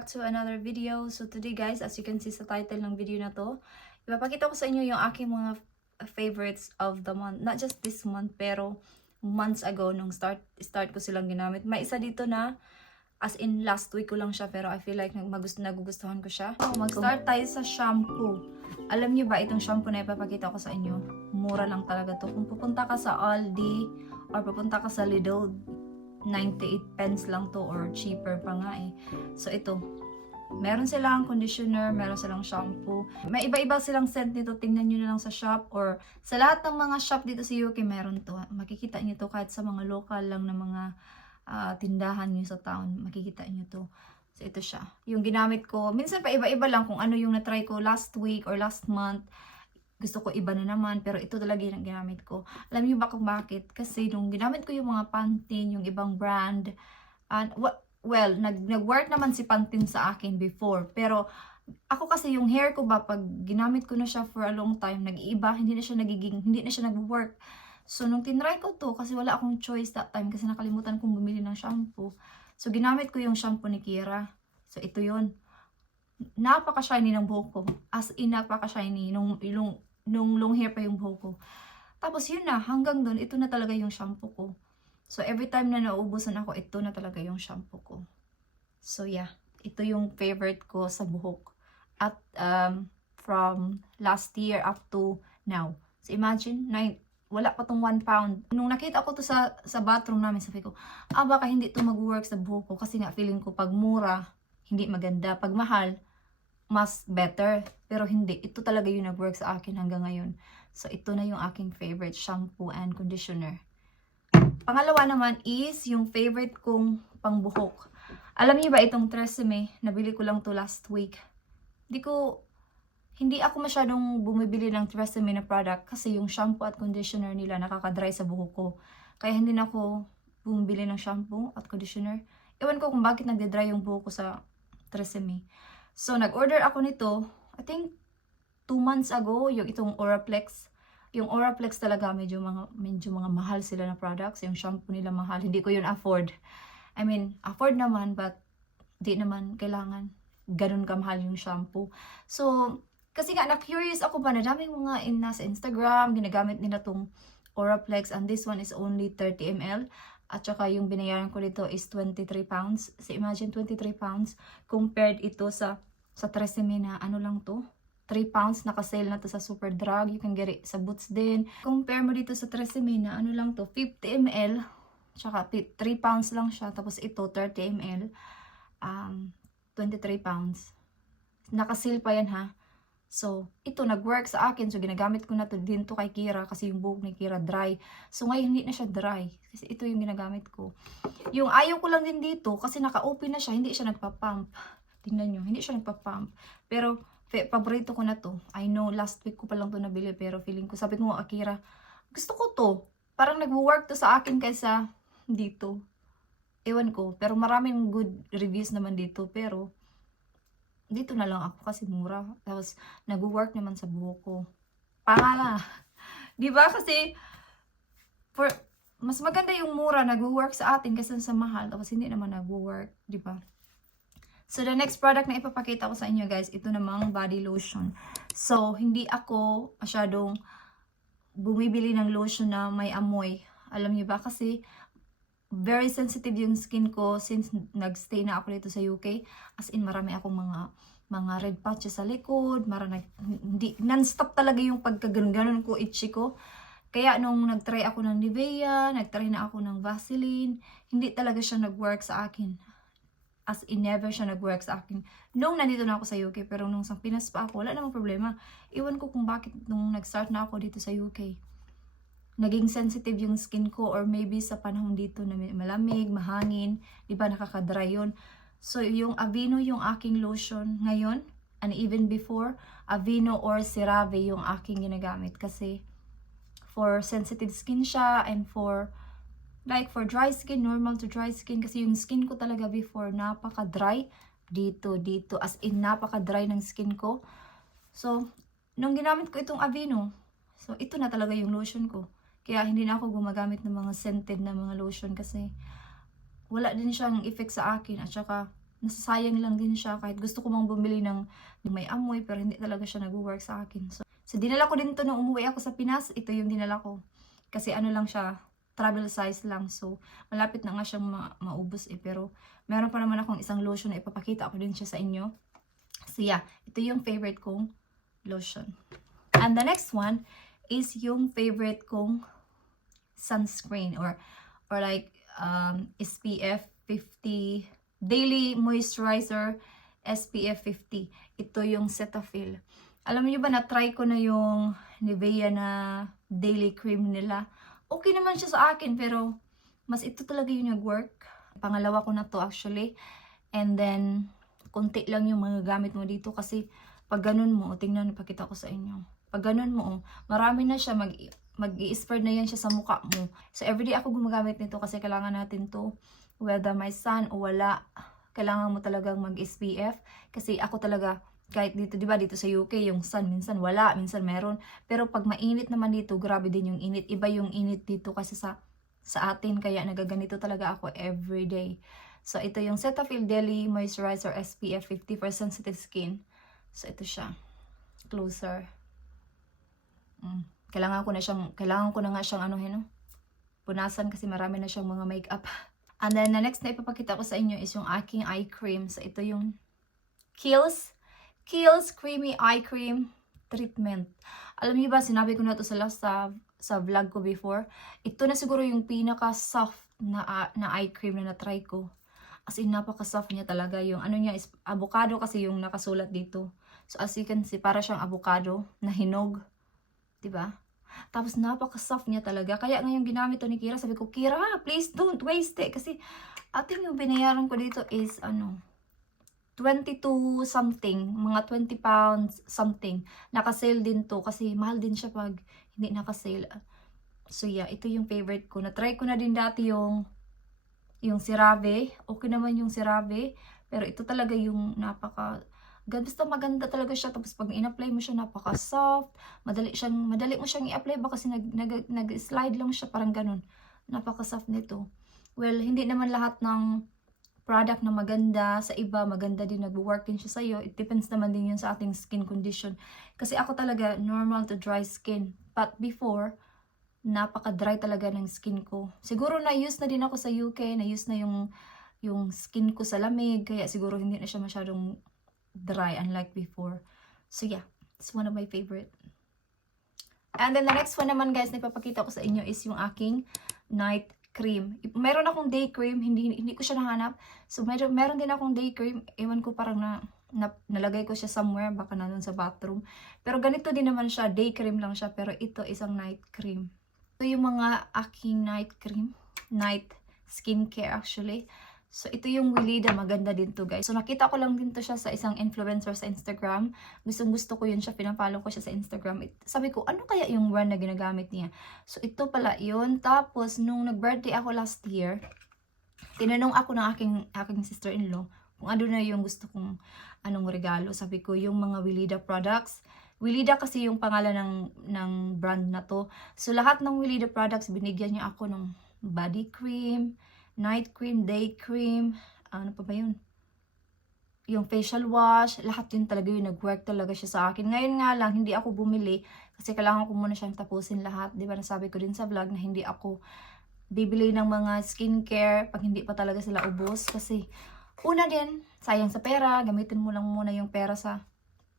back to another video. So today guys, as you can see sa title ng video na to, ipapakita ko sa inyo yung aking mga favorites of the month. Not just this month, pero months ago nung start ko silang ginamit. May isa dito na as in last week ko lang siya, pero I feel like nagugustuhan ko siya. Mag-start tayo sa shampoo. Alam niyo ba itong shampoo na ipapakita ko sa inyo? Mura lang talaga to. Kung pupunta ka sa Aldi or pupunta ka sa Lidl, 98 pence lang to or cheaper pa nga eh. So ito, meron silang conditioner, meron silang shampoo. May iba-iba silang scent nito. Tingnan nyo na lang sa shop or sa lahat ng mga shop dito sa UK meron to. Makikita nyo to kahit sa mga local lang na mga tindahan nyo sa town. Makikita nyo to. So ito siya. Yung ginamit ko, minsan pa iba-iba lang kung ano yung na-try ko last week or last month. Gusto ko iba na naman, pero ito talaga yung ginamit ko. Alam niyo ba kung bakit? Kasi nung ginamit ko yung mga Pantene, yung ibang brand, and well, nag-work naman si Pantene sa akin before, pero ako kasi yung hair ko ba, pag ginamit ko na siya for a long time, nag-iiba, hindi na siya nag-work. So, nung tinry ko to, kasi wala akong choice that time, kasi nakalimutan kong bumili ng shampoo. So, ginamit ko yung shampoo ni Kira. So, ito yun. Napaka-shiny ng buhok ko. As in, napaka-shiny. Nung long hair pa yung buhok ko. Tapos yun na, hanggang doon, ito na talaga yung shampoo ko. So every time na nauubusan ako, ito na talaga yung shampoo ko. So yeah, ito yung favorite ko sa buhok. At from last year up to now. So imagine, wala pa tong 1 pound. Nung nakita ko to sa bathroom namin, sabi ko, baka hindi to mag-work sa buhok ko. Kasi nga feeling ko pag mura, hindi maganda. Pag mahal, mas better. Pero hindi. Ito talaga yung nag-work sa akin hanggang ngayon. So, ito na yung aking favorite shampoo and conditioner. Pangalawa naman is yung favorite kong pangbuhok. Alam niyo ba itong Tresemme? Nabili ko lang to last week. Hindi ako masyadong bumibili ng Tresemme na product kasi yung shampoo at conditioner nila nakaka-dry sa buhok ko. Kaya hindi na ako bumibili ng shampoo at conditioner. Ewan ko kung bakit nagde-dry yung buhok ko sa Tresemme. So, nag-order ako nito, I think 2 months ago, yung itong Oraplex. Yung Oraplex talaga, medyo mga mahal sila na products. Yung shampoo nila mahal. Hindi ko yun afford. I mean, afford naman, but di naman kailangan ganun kamahal yung shampoo. So, kasi nga, na-curious ako ba na daming mga nasa Instagram, ginagamit nila tong Oraplex, and this one is only 30 ml. At saka yung binayaran ko dito is 23 pounds. So, imagine 23 pounds compared ito sa Tresemme na ano lang to. 3 pounds, naka-sale na to sa Superdrug. You can get it sa Boots din. Compare mo dito sa Tresemme na ano lang to, 50 ml. Tsaka 3 pounds lang siya. Tapos ito, 30 ml. 23 pounds. Naka-sale pa yan ha. So, ito nag-work sa akin. So, ginagamit ko na to din to kay Kira kasi yung buhok ni Kira dry. So, ngayon hindi na siya dry. Kasi ito yung ginagamit ko. Yung ayaw ko lang din dito kasi naka-open na siya. Hindi siya nagpa-pump. Tingnan nyo, hindi siya nagpa-pump. Pero, paborito ko na to. I know, last week ko pa lang to nabili. Pero feeling ko, sabi ko Akira, gusto ko to. Parang nag-work to sa akin kaysa dito. Ewan ko. Pero maraming good reviews naman dito. Pero, dito na lang ako kasi mura. Tapos, nag-work naman sa buhok ko. Pangala. Diba? Kasi, mas maganda yung mura, nag-work sa atin kasi sa mahal. Tapos, hindi naman nag-work. Diba? So, the next product na ipapakita ko sa inyo, guys, ito namang body lotion. So, hindi ako masyadong bumibili ng lotion na may amoy. Alam niyo ba? Kasi, very sensitive yung skin ko since nagstay na ako dito sa UK. As in, marami akong mga red patches sa likod. Non-stop talaga yung pagkaganon ko, itchy ko. Kaya nung nagtry ako ng Nivea, nagtry na ako ng Vaseline, hindi talaga siya nag-work sa akin. As in, never siya nag-work sa akin. Nung nandito na ako sa UK, pero nung sa Pinas pa ako, wala namang problema. Iwan ko kung bakit nung nag-start na ako dito sa UK. Naging sensitive yung skin ko or maybe sa panahon dito na malamig, mahangin, di ba nakaka-dry yun. So, yung Aveeno yung aking lotion ngayon, and even before, Aveeno or CeraVe yung aking ginagamit kasi for sensitive skin siya and for dry skin, normal to dry skin. Kasi yung skin ko talaga before, napaka-dry. Dito. As in, napaka-dry ng skin ko. So, nung ginamit ko itong Aveeno, so, ito na talaga yung lotion ko. Kaya, hindi na ako gumagamit ng mga scented na mga lotion kasi wala din siyang effect sa akin. At saka, nasasayang lang din siya kahit gusto ko mang bumili ng may amoy pero hindi talaga siya nag-work sa akin. So dinala ko din to nung umuwi ako sa Pinas. Ito yung dinala ko. Kasi ano lang siya, travel size lang. So malapit na nga siyang maubos eh. Pero meron pa naman akong isang lotion na ipapakita ko din siya sa inyo. So yeah, ito yung favorite kong lotion. And the next one is yung favorite kong sunscreen or like SPF 50 daily moisturizer SPF 50. Ito yung Cetaphil. Alam niyo ba, na-try ko na yung Nivea na daily cream nila. Okay naman siya sa akin pero mas ito talaga yung nag-work. Pangalawa ko na to actually. And then konti lang yung mga gamit mo dito kasi pag ganun mo, tingnan, ipakita ko sa inyo. Pag ganun mo, marami na siya, mag-i-spread na yan siya sa mukha mo. So everyday ako gumagamit nito kasi kailangan natin to, whether may sun o wala, kailangan mo talagang mag-SPF. Kasi ako talaga, kahit dito, di ba, dito sa UK, yung sun, minsan wala, minsan meron. Pero pag mainit naman dito, grabe din yung init. Iba yung init dito kasi sa atin, kaya nagaganito talaga ako everyday. So ito yung Cetaphil Daily Moisturizer SPF 50 for sensitive skin. So ito siya. Closer. Kailangan ko na nga siyang punasan kasi marami na siyang mga makeup. And then the next na ipapakita ko sa inyo is yung aking eye cream. So ito yung Kiehl's Creamy Eye Cream Treatment. Alam niyo ba, sinabi ko na to sa vlog ko before. Ito na siguro yung pinaka soft na eye cream na na-try ko. As in, napaka-soft niya talaga. Yung ano niya is avocado kasi yung nakasulat dito. So as you can see, para siyang avocado na hinog. Diba? Tapos napaka-soft niya talaga. Kaya ngayon ginamit to ni Kira. Sabi ko, Kira, please don't waste it. Kasi ating yung binayaran ko dito is 22 something. Mga 20 pounds something. Naka-sale din to. Kasi mahal din siya pag hindi naka-sale. So yeah, ito yung favorite ko. Na-try ko na din dati yung CeraVe. Okay naman yung CeraVe. Pero ito talaga yung basta maganda talaga siya. Tapos pag in-apply mo siya, napaka-soft. Madali mo siyang i-apply ba kasi nag-slide lang siya, parang ganun. Napaka-soft nito. Well, hindi naman lahat ng product na maganda sa iba, maganda din, nag-work din siya sa'yo. It depends naman din yun sa ating skin condition. Kasi ako talaga, normal to dry skin. But before, napaka-dry talaga ng skin ko. Siguro na-use na din ako sa UK, na-use na yung skin ko sa lamig, kaya siguro hindi na siya masyadong dry unlike before. So yeah, it's one of my favorite. And then the next one naman guys na ipapakita ko sa inyo is yung aking night cream. Meron akong day cream, hindi ko siya nahanap. So meron din akong day cream. Ewan ko, parang nalagay ko siya somewhere, baka nandun sa bathroom. Pero ganito din naman siya, day cream lang siya, pero ito isang night cream. Ito yung mga aking night cream, night skincare actually. So ito yung Weleda, maganda din to guys. So nakita ko lang din to siya sa isang influencer sa Instagram. Gusto ko yun siya, pinafollow ko siya sa Instagram. Sabi ko, ano kaya yung brand na ginagamit niya? So ito pala yun. Tapos nung nag-birthday ako last year, tinanong ako ng aking sister-in-law kung ano na yung gusto kong anong regalo. Sabi ko, yung mga Weleda products. Weleda kasi yung pangalan ng brand na to. So lahat ng Weleda products, binigyan niya ako ng body cream, night cream, day cream, ano pa ba yun? Yung facial wash, lahat yun talaga yun, nag-work talaga siya sa akin. Ngayon nga lang, hindi ako bumili kasi kailangan ko muna siyang tapusin lahat. Di ba, nasabi ko din sa vlog na hindi ako bibili ng mga skincare pag hindi pa talaga sila ubos. Kasi una din, sayang sa pera, gamitin mo lang muna yung pera sa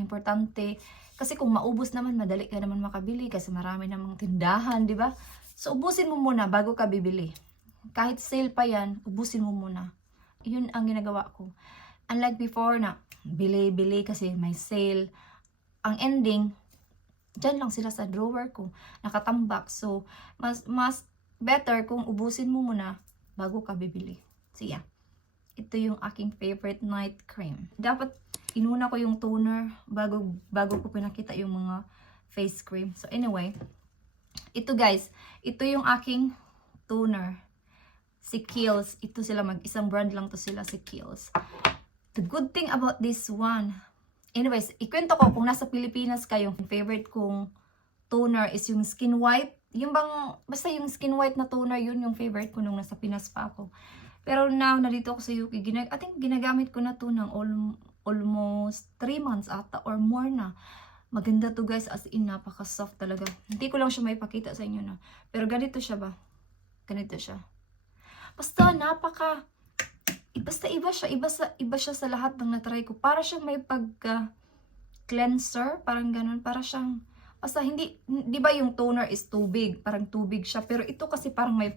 importante. Kasi kung maubos naman, madali ka naman makabili kasi marami namang tindahan, di ba? So ubusin mo muna bago ka bibili. Kahit sale pa yan, ubusin mo muna. Yun ang ginagawa ko. Unlike before na bili kasi may sale. Ang ending, dyan lang sila sa drawer ko, nakatambak. So, mas better kung ubusin mo muna bago ka bibili. So yeah, ito yung aking favorite night cream. Dapat inuna ko yung toner bago ko pinakita yung mga face cream. So anyway, ito guys, ito yung aking toner. Si Kiehl's, ito sila, isang brand lang to sila, si Kiehl's. The good thing about this one, anyways, ikwento ko kung nasa Pilipinas kayo, yung favorite kong toner is yung Skin White. Yung basta yung Skin White na toner, yun yung favorite ko nung nasa Pinas pa ako. Pero now, nandito ako sa UK, I think ginagamit ko na to ng almost 3 months ata or more na. Maganda to guys, as in napaka-soft talaga. Hindi ko lang siya may pakita sa inyo na. Pero ganito siya ba? Ganito siya. Basta iba siya sa lahat ng natry ko. Para siyang may cleanser, parang ganun. Para siyang, basta hindi, di ba yung toner is tubig, parang tubig siya. Pero ito kasi parang may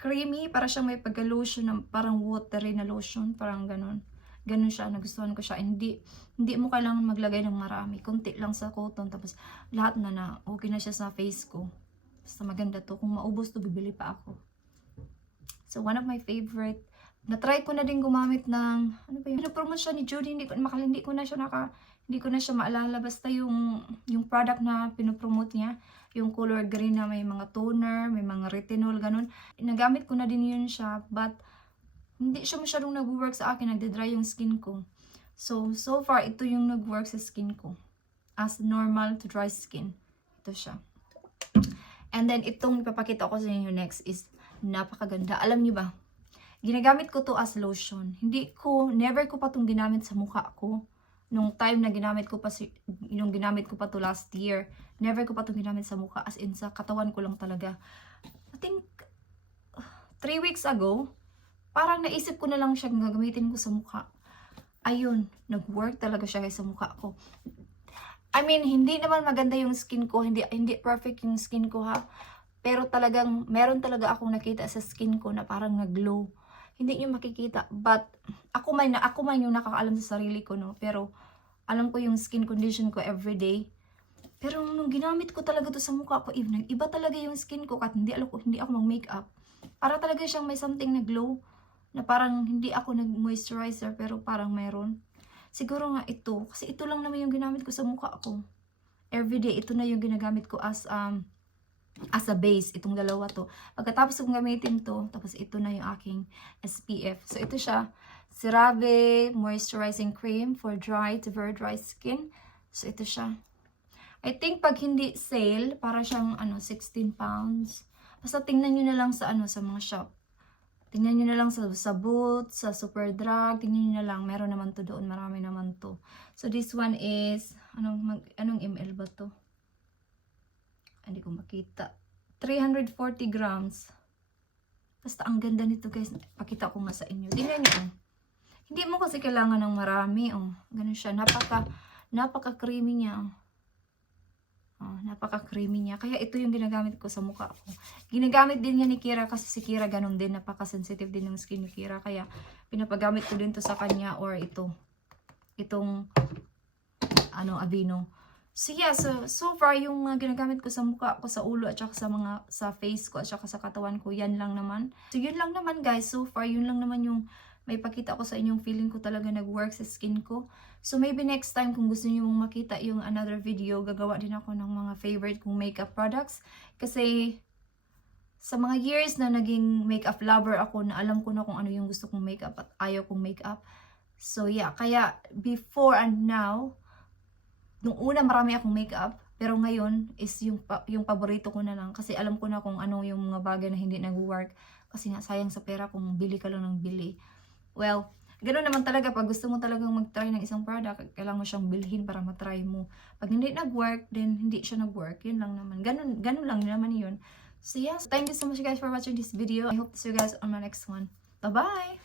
creamy, para siyang may lotion, parang watery na lotion, parang ganun. Ganun siya, nagustuhan ko siya. Hindi mo kailangan maglagay ng marami. Kunti lang sa cotton, tapos lahat na okay na siya sa face ko. Basta maganda to. Kung maubos to, bibili pa ako. So, one of my favorite. Na-try ko na din gumamit ng, ano ba yun? Pinopromote siya ni Judy, hindi ko na siya maalala. Basta yung product na pinopromote niya, yung color green na may mga toner, may mga retinol, ganun. Nagamit ko na din yun siya, but hindi siya masyadong nag-work sa akin, nagde-dry yung skin ko. So far, ito yung nag-work sa skin ko. As normal to dry skin. Ito siya. And then, itong ipapakita ko sa inyo next is napakaganda. Alam niyo ba? Ginagamit ko to as lotion. Never ko pa itong ginamit sa mukha ko. Nung time na ginamit ko pa to last year, never ko pa itong ginamit sa mukha. As in, sa katawan ko lang talaga. I think, 3 weeks ago, parang naisip ko na lang siya gagamitin ko sa mukha. Ayun, nag-work talaga siya guys sa mukha ko. I mean, hindi naman maganda yung skin ko, hindi perfect yung skin ko ha. Pero talagang, meron talaga akong nakita sa skin ko na parang nag-glow. Hindi nyo makikita, but ako man yung nakakaalam sa sarili ko, no? Pero alam ko yung skin condition ko everyday. Pero nung ginamit ko talaga to sa mukha ko, iba talaga yung skin ko kahit hindi ako mag-makeup. Para talaga siyang may something na glow. Na parang hindi ako nag-moisturizer pero parang meron. Siguro nga ito. Kasi ito lang naman yung ginamit ko sa mukha ko. Everyday, ito na yung ginagamit ko as a base. Itong dalawa to. Pagkatapos kong gamitin to, tapos ito na yung aking SPF. So ito siya. CeraVe Moisturizing Cream for dry to very dry skin. So ito siya. I think pag hindi sale, para siyang 16 pounds. Basta tingnan nyo na lang sa sa mga shop. Tingnan nyo na lang sa Boots, sa Superdrug, tingnan nyo na lang. Meron naman to doon, marami naman to. So this one is, anong ml ba to? Hindi ko makita. 340 grams. Basta ang ganda nito guys. Pakita ko nga sa inyo. Tingnan nyo. Hindi mo kasi kailangan ng marami. Ganun siya. Napaka-creamy niya. Napaka-creamy niya. Kaya ito yung ginagamit ko sa mukha ko. Ginagamit din niya ni Kira kasi si Kira ganun din. Napaka-sensitive din ng skin ni Kira. Kaya pinapagamit ko din to sa kanya or itong Aveeno. So yeah, so far yung ginagamit ko sa mukha ko, sa ulo at saka sa face ko at saka sa katawan ko, yan lang naman. So yun lang naman guys. So far yun lang naman yung may pakita ko sa inyong feeling ko talaga nag-work sa skin ko. So maybe next time kung gusto niyo mong makita yung another video, gagawa din ako ng mga favorite kong makeup products. Kasi sa mga years na naging makeup lover ako, na alam ko na kung ano yung gusto kong makeup at ayaw kong makeup. So yeah, kaya before and now, nung una marami akong makeup, pero ngayon is yung paborito ko na lang. Kasi alam ko na kung ano yung mga bagay na hindi nag-work. Kasi nga sayang sa pera kung bili ka lang ng bili. Well, ganoon naman talaga pag gusto mo talagang mag-try ng isang product, kailangan mo siyang bilhin para matry mo. Pag hindi nag-work, then hindi siya nag-work. Yun lang naman. Ganun lang naman yun. So yes, thank you so much guys for watching this video. I hope to see you guys on my next one. Bye-bye!